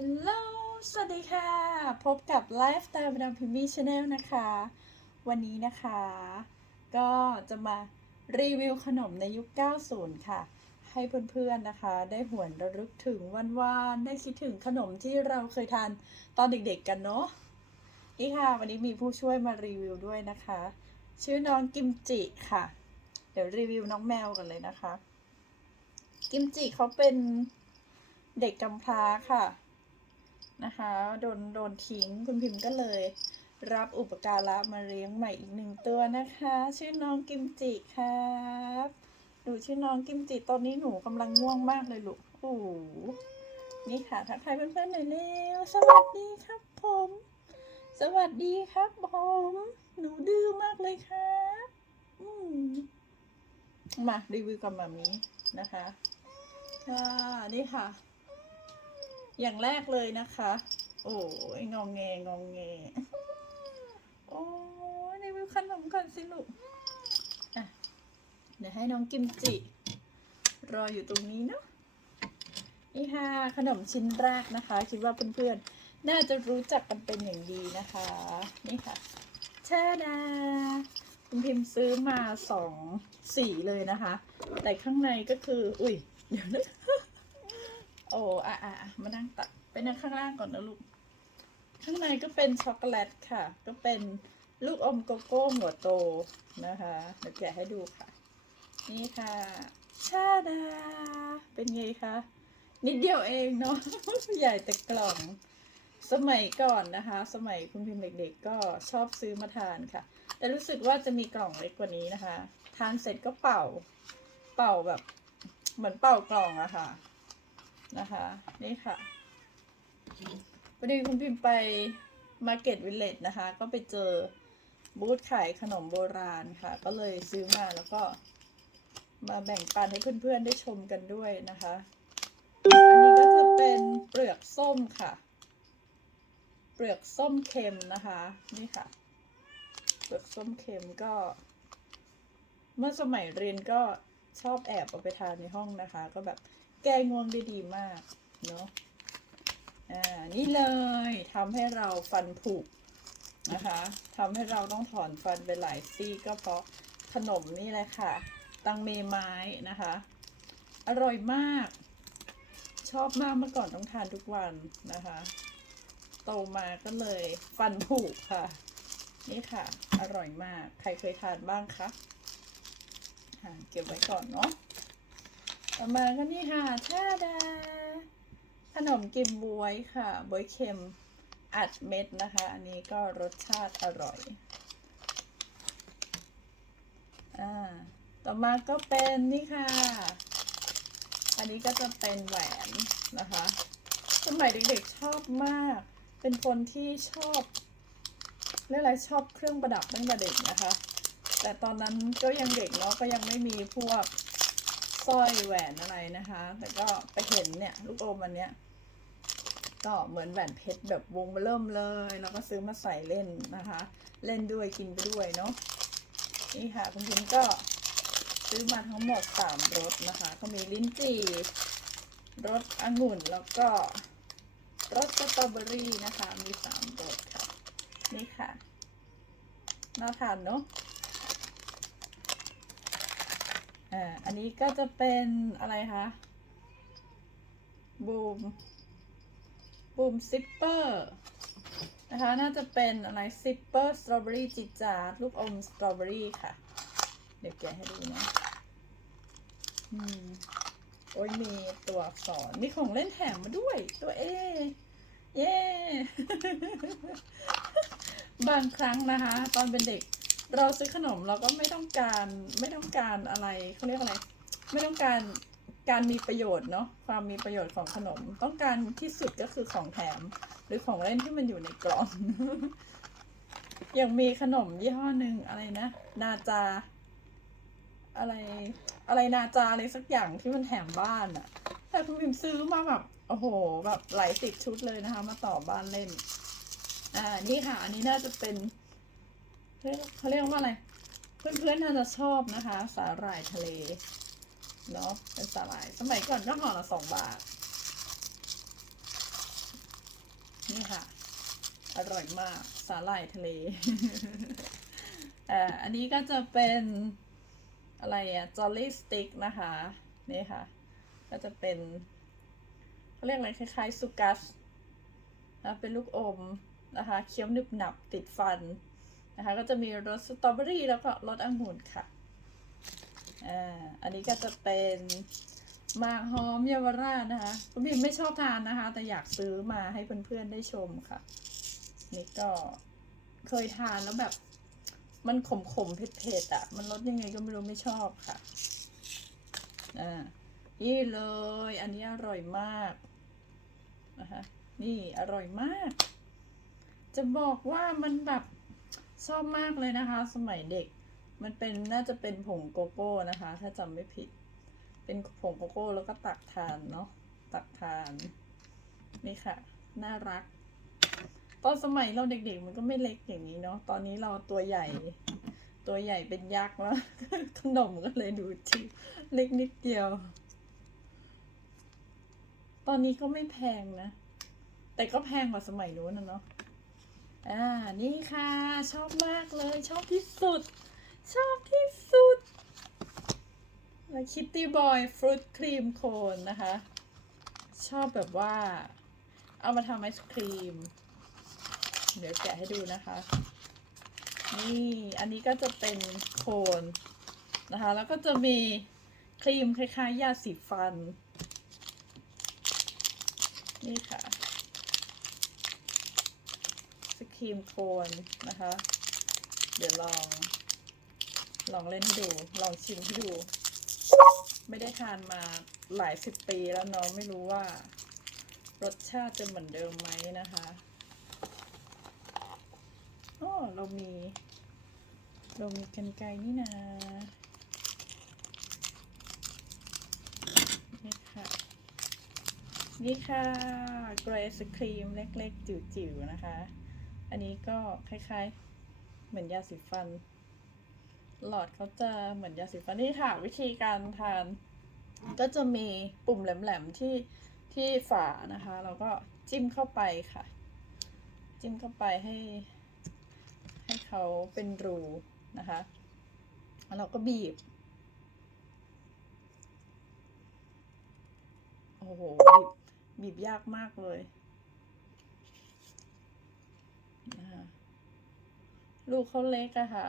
ฮัลโหล สวัสดีค่ะ พบกับไลฟ์สไตล์มดามพิมมี่ชาแนลนะคะ วันนี้นะคะ ก็จะมารีวิวขนมในยุค 90 ค่ะ ให้เพื่อนๆนะคะ ได้หวนระลึกถึงวันวานๆได้คิดถึงขนมที่เราเคยทานตอนเด็กๆกันเนาะ นี่ค่ะ วันนี้มีผู้ช่วยมารีวิวด้วยนะคะ ชื่อน้องกิมจิค่ะ เดี๋ยวรีวิวน้องแมวกันเลยนะคะ กิมจิเขาเป็นเด็กกำพร้าค่ะ นะคะโดนโดนทิ้งคุณพิมพ์ก็เลย รับอุปการะมาเลี้ยงใหม่อีกหนึ่งตัวนะคะ ชื่อน้องกิมจิครับหนูชื่อน้องกิมจิตอนนี้หนูกำลังง่วงมากเลยลูกโอ้โหนี่ค่ะทักทายเพื่อนๆหน่อยเร็วสวัสดีครับผม สวัสดีครับผม หนูดื้อมากเลยครับอืมมารีวิวกับมามีนะคะค่ะนี่ค่ะ อย่างแรกเลยนะคะ โอ้ยงองแงงองแงโอ้ยในวิวขนมก่อนสิลูกอะเดี๋ยวให้น้องกิมจิ รออยู่ตรงนี้เนาะนี่ค่ะขนมชิ้นแรกนะคะ คิดว่าเพื่อนๆ น่าจะรู้จักกันเป็นอย่างดีนะคะ นี่ค่ะชาดาคุณพิมพ์ซื้อมาสองสีเลยนะคะ แต่ข้างในก็คือ อุ้ย เดี๋ยวนะ โอ้อะอะมานั่งตักไปนั่งข้างล่างก่อนนะลูก ข้างในก็เป็นช็อกโกแลตค่ะ ก็เป็นลูกอมโกโก้หัวโตนะคะเดี๋ยวแกะให้ดูค่ะ นี่ค่ะชาดา เป็นไงคะนิดเดียวเองเนาะใหญ่แต่กล่อง สมัยก่อนนะคะ สมัยคุณพิมพ์เด็กๆ ก็ชอบซื้อมาทานค่ะ แต่รู้สึกว่าจะมีกล่องเล็กกว่านี้นะคะ ทานเสร็จก็เป่า เป่าแบบ เหมือนเป่ากล่องอะค่ะ นะคะ นี่ค่ะพอดีคุณพิมพ์ไปมาร์เก็ตวิลเลจนะคะ ก็ไปเจอบูธขายขนมโบราณค่ะ ก็เลยซื้อมาแล้วก็มาแบ่งปันให้เพื่อนๆได้ชมกันด้วยนะคะ อันนี้ก็จะเป็นเปลือกส้มค่ะ เปลือกส้มเค็มนะคะ นี่ค่ะ เปลือกส้มเค็มก็ เมื่อสมัยเรียนก็ชอบแอบเอาไปทานในห้องนะคะ ก็แบบ ก้ง่วงได้ดีมากเนาะอ่านี่เลยทำให้เราฟันผุนะคะทำให้เราต้องถอนฟันไปหลายซี่ก็เพราะขนมนี่แหละค่ะ ตังเมไม้นะคะ อร่อยมาก ชอบมากเมื่อก่อนต้องทานทุกวันนะคะ โตมาก็เลยฟันผุค่ะ นี่ค่ะ อร่อยมาก ใครเคยทานบ้างคะอ่าเก็บไว้ก่อนเนาะ ต่อมาก็นี่ค่ะชาดา ขนมกิมบวยค่ะบวยเค็มอัดเม็ดนะคะ อันนี้ก็รสชาติอร่อยอ่าต่อมาก็เป็นนี่ค่ะ อันนี้ก็จะเป็นแหวนนะคะ สมัยเด็กๆชอบมาก เป็นคนที่ชอบเรียกอะไรชอบเครื่องประดับตั้งแต่เด็กนะคะ แต่ตอนนั้นก็ยังเด็กเนาะก็ยังไม่มีพวก สร้อยแหวนอะไรนะคะ แต่ก็ไปเห็นเนี่ยลูกอมอันเนี้ยก็เหมือนแหวนเพชรแบบวงเริ่มเลย แล้วก็ซื้อมาใส่เล่นนะคะ เล่นด้วยกินไปด้วยเนาะนี่ค่ะคุณพิมก็ซื้อมาทั้งหมดสามรสนะคะ ก็มีลิ้นจี่รสองุ่นแล้วก็รสสตรอเบอรี่นะคะ มีสามรสค่ะ นี่ค่ะน่าทานเนาะ อ่าอันนี้ก็จะเป็นอะไรคะบูมบูมซิปเปอร์นะคะน่าจะเป็นอะไรซิปเปอร์สตรอเบอรี่จิจาร์ลูกอมสตรอเบอรี่ค่ะ เดี๋ยวแกะให้ดูนะอืมโอ้ยมีตัวอักษรมีของเล่นแถมมาด้วยตัวเอเย้ บางครั้งนะคะ ตอนเป็นเด็ก เราซื้อขนมเราก็ไม่ต้องการไม่ต้องการอะไรเขาเรียกอะไร ไม่ต้องการการมีประโยชน์เนาะความมีประโยชน์ของขนม ต้องการที่สุดก็คือของแถม หรือของเล่นที่มันอยู่ในกล่องอย่างมีขนมยี่ห้อหนึ่งอะไรนะ นาจา อะไร อะไรนาจาอะไรสักอย่างที่มันแถมบ้านอะแต่คุณพิมซื้อมาแบบโอ้โห แบบหลายสิบชุดเลยนะคะ มาต่อบ้านเล่น อ่านี่ค่ะ อันนี้น่าจะเป็น เขาเรียกว่าอะไร เพื่อนๆน่าจะชอบนะคะ สาหร่ายทะเล เนาะเป็นสาหร่าย สมัยก่อนก็ห่อละสองบาท นี่ค่ะ อร่อยมาก สาหร่ายทะเลอ่อันนี้ก็จะเป็นอะไรอะจอลลี่สติ๊กนะคะ นี่ค่ะ ก็จะเป็นเขาเรียกอะไรคล้ายๆสุกัสนะเป็นลูกอมนะคะ เคี้ยวหนึบหนับติดฟัน นะคะก็จะมีรสสตรอเบอรี่แล้วก็รสองุ่นค่ะอ่าอันนี้ก็จะเป็นหมากหอมเยาวราชนะคะคุณพิมไม่ชอบทานนะคะ แต่อยากซื้อมาให้เพื่อนๆได้ชมค่ะนี่ก็เคยทานแล้วแบบ มันขมขมๆเผ็ดๆอะ มันรสยังไงก็ไม่รู้ไม่ชอบค่ะอ่านี่เลย อันนี้อร่อยมากนะคะนี่อร่อยมาก จะบอกว่ามันแบบ ชอบมากเลยนะคะ สมัยเด็ก มันเป็นน่าจะเป็นผงโกโก้นะคะ ถ้าจำไม่ผิด เป็นผงโกโก้แล้วก็ตักทานเนาะตักทานนี่ค่ะ น่ารัก ตอนสมัยเราเด็กๆ มันก็ไม่เล็กอย่างนี้เนาะตอนนี้เราตัวใหญ่ ตัวใหญ่เป็นยักษ์แล้วขนมก็เลยดูจิ๋วเล็กนิดเดียว ตอนนี้ก็ไม่แพงนะ แต่ก็แพงกว่าสมัยนู้นนะเนาะ อ่า นี่ค่ะ ชอบมากเลย ชอบที่สุด ชอบที่สุดคิตตี้บอยฟรุตครีมโคนนะคะ ชอบแบบว่า เอามาทำไอศครีม เดี๋ยวแกะให้ดูนะคะ นี่อันนี้ก็จะเป็นโคนนะคะ แล้วก็จะมีครีมคล้ายๆยาสีฟัน นี่ค่ะ ส ครีมโคนนะคะ เดี๋ยวลอง ลองเล่นให้ดู ลองชิมให้ดู ไม่ได้ทานมาหลายสิบปีแล้วเนาะไม่รู้ว่า รสชาติจะเหมือนเดิมไหมนะคะอ๋อเรามี เรามีกันไกรนี่นะนี่ค่ะ นี่ค่ะเกรซครีมเล็กๆ จิ๋วๆ นะคะ อันนี้ก็คล้ายๆ เหมือนยาสีฟัน หลอดเขาจะเหมือนยาสีฟันนี่ค่ะ วิธีการทาน ก็จะมีปุ่มแหลมๆที่ที่ฝานะคะ เราก็จิ้มเข้าไปค่ะ จิ้มเข้าไปให้ ให้เขาเป็นรูนะคะแล้วเราก็บีบโอ้โหบีบบีบยากมากเลยนะคะ ลูกเขาเล็กอะค่ะ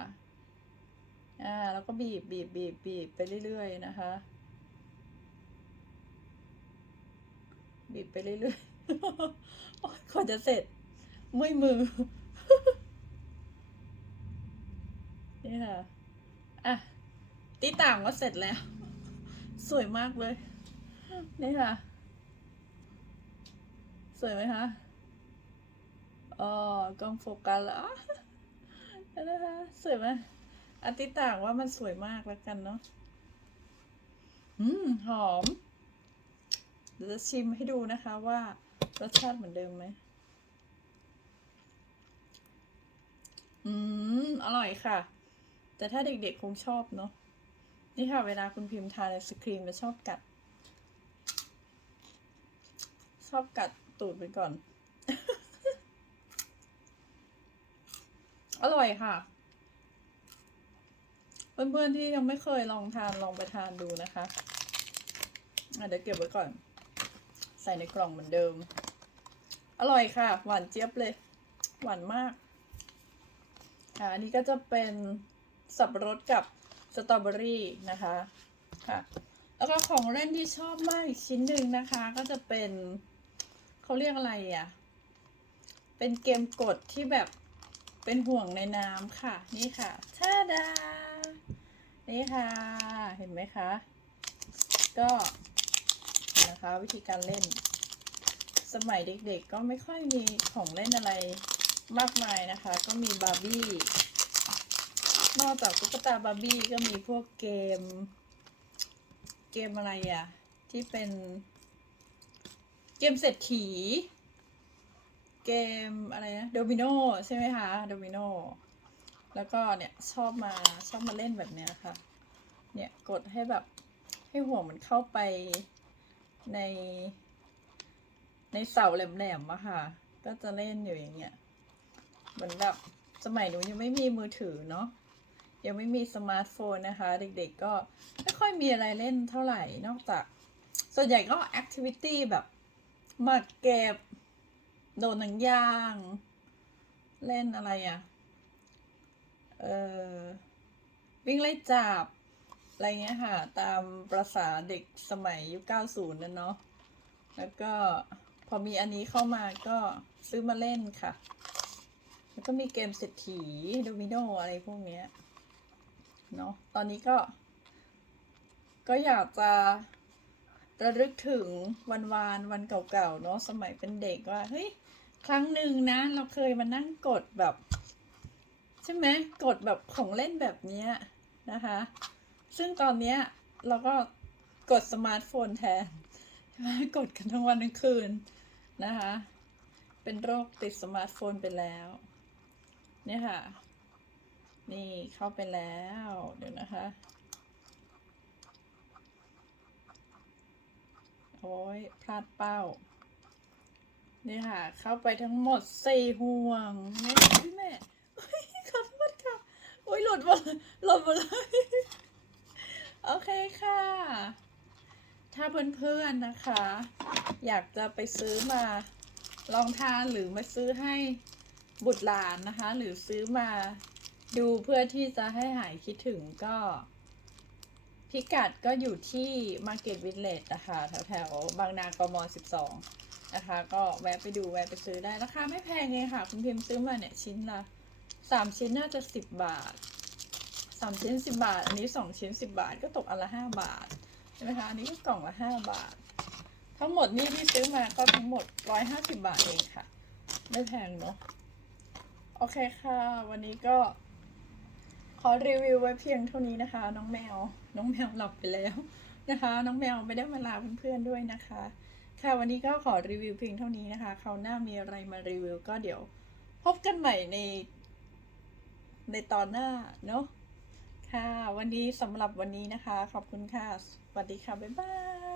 อ่า แล้วก็บีบบีบบีบบีบไปเรื่อยๆนะคะ บีบไปเรื่อยๆโอ๊ยกว่าจะเสร็จเมื่อยมือ นี่ค่ะ อะตีต่างก็เสร็จแล้ว สวยมากเลย นี่ค่ะ สวยไหมคะอ๋อกล้องโฟกัสแล้วอะ นะคะสวยไหมอติต่างว่ามันสวยมากแล้วกันเนาะอืมหอม เดี๋ยวจะชิมให้ดูนะคะว่ารสชาติเหมือนเดิมไหมอืม อร่อยค่ะ แต่ถ้าเด็กๆคงชอบเนาะนี่ค่ะ เวลาคุณพิมพ์ทานไอศครีมจะชอบกัด ชอบกัดตูดไปก่อน อร่อยค่ะ เพื่อนๆที่ยังไม่เคยลองทานลองไปทานดูนะคะเดี๋ยวเก็บไว้ก่อน ใส่ในกล่องเหมือนเดิม อร่อยค่ะ หวานเจี๊ยบเลย หวานมากอ่าอันนี้ก็จะเป็นสับปะรดกับสตรอเบอรี่นะคะค่ะแล้วก็ของเล่นที่ชอบมากอีกชิ้นหนึ่งนะคะ ก็จะเป็นเขาเรียกอะไรอะ เป็นเกมกดที่แบบ เป็นห่วงในน้ำค่ะ นี่ค่ะชาดา นี่ค่ะ เห็นไหมคะ ก็นะคะวิธีการเล่น สมัยเด็กๆก็ไม่ค่อยมีของเล่นอะไรมากมายนะคะ ก็มีบาร์บี้ นอกจากตุ๊กตาบาร์บี้ก็มีพวกเกม เกมอะไรอะที่เป็นเกมเศรษฐี เกมอะไรนะโดมิโนใช่ไหมคะโดมิโนแล้วก็เนี่ยชอบมาชอบมาเล่นแบบเนี้ยค่ะ เนี่ยกดให้แบบให้ห่วมันเข้าไปใน ในเสาแหลมๆอะค่ะ ก็จะเล่นอยู่อย่างเงี้ยเหมือนแบบสมัยหนูยังไม่มีมือถือเนาะยังไม่มีสมาร์ทโฟนนะคะ เด็กๆก็ไม่ค่อยมีอะไรเล่นเท่าไหร่นอกจาก ส่วนใหญ่ก็แอคทิวิตี้แบบหมาเก็บ โดนหนังยาง เล่นอะไรอะ่ะ เออวิ่งไล่จับ อะไรเงี้ยค่ะ ตามประษาเด็กสมัยยุค90นั่นเนาะ แล้วก็พอมีอันนี้เข้ามาก็ซื้อมาเล่นค่ะ แล้วก็มีเกมเศรษฐีโดมิโนอะไรพวกเนี้ย เนาะ ตอนนี้ก็ ก็อยากจะ ระลึกถึงวันวานวันเก่าๆเนาะสมัยเป็นเด็กว่าเฮ้ยครั้งหนึ่งนะ เราเคยมานั่งกดแบบ ใช่ไหมกดแบบของเล่นแบบเนี้ยนะคะ ซึ่งตอนเนี้ยเราก็กดสมาร์ทโฟนแทนกดกันทั้งวันทั้งคืนนะคะ เป็นโรคติดสมาร์ทโฟนไปแล้ว เนี่ยค่ะ นี่เข้าไปแล้ว เดี๋ยวนะคะ โอ้ยพลาดเป้า นี่ค่ะ เข้าไปทั้งหมดสี่ห่วงแม่พี่แม่ขอโทษค่ะโอ้ยหลุดหมดหลุดหมดเลยโอเคค่ะ ถ้าเพื่อนๆนะคะ อยากจะไปซื้อมาลองทานหรือมาซื้อให้บุตรหลานนะคะ หรือซื้อมาดูเพื่อที่จะให้หายคิดถึงก็ พิกัดก็อยู่ที่ Market Village นะคะ แถวแถวบางนากม 12 นะคะ ก็แวะไปดูแวะไปซื้อได้ราคาไม่แพงเลยค่ะ คุณพิมพ์ซื้อมาเนี่ย ชิ้นละสามชิ้นน่าจะสิบบาทสามชิ้นสิบบาท อันนี้สองชิ้นสิบบาทก็ตกอันละห้าบาท ใช่ไหมคะ อันนี้ก็กล่องละห้าบาท ทั้งหมดนี่ที่ซื้อมาก็ทั้งหมดร้อยห้าสิบบาทเองค่ะ ไม่แพงเนาะโอเคค่ะ วันนี้ก็ ขอรีวิวไว้เพียงเท่านี้นะคะ น้องแมว น้องแมวหลับไปแล้วนะคะ น้องแมวไม่ได้มาลาเพื่อนๆด้วยนะคะ ค่ะวันนี้ก็ขอรีวิวเพียงเท่านี้นะคะคราวหน้ามีอะไรมารีวิวก็เดี๋ยวพบกันใหม่ใน ในตอนหน้าเนาะค่ะ วันนี้สำหรับวันนี้นะคะ ขอบคุณค่ะ สวัสดีค่ะ บ๊ายบาย